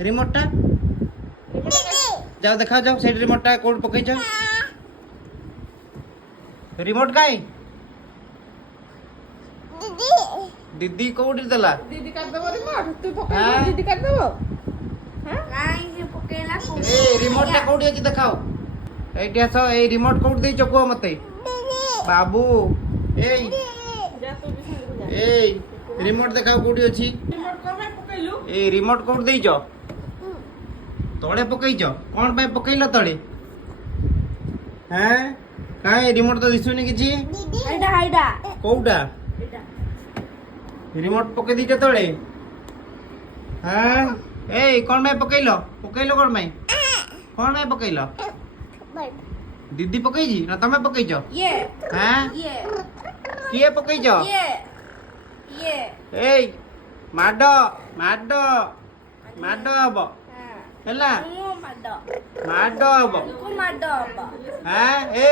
remote टा जाओ देखा जाओ से रिमोट टा कोड पकई जाओ रिमोट काई दीदी कोड देला दीदी कर देबो रिमोट तू पकड़ दीदी कर देबो हां नहीं से पकेला को ए रिमोट टा कोडी अछि देखाओ एठी आसो ए रिमोट कोड देई चकुआ मते बाबू ए जा तू भी संग जा ए रिमोट देखाओ कोडी अछि रिमोट को भाई पकइलु ए रिमोट कोड देई छ तळे पकई छ कोन भाई पकइलो तळे हैं काई रिमोट तो दिसुनी किछि आइडा आइडा कोउडा एटा रिमोट पकई दी छ तळे हैं ए कोन भाई पकइलो कोन भाई पकइलो दीदी पकई जी ना तमे पकई छ ये हैं ये किए पकई छ ये ए माडो हबो ହେଲା मो माडो ମାଡ ହବ को माडो बा हैं ए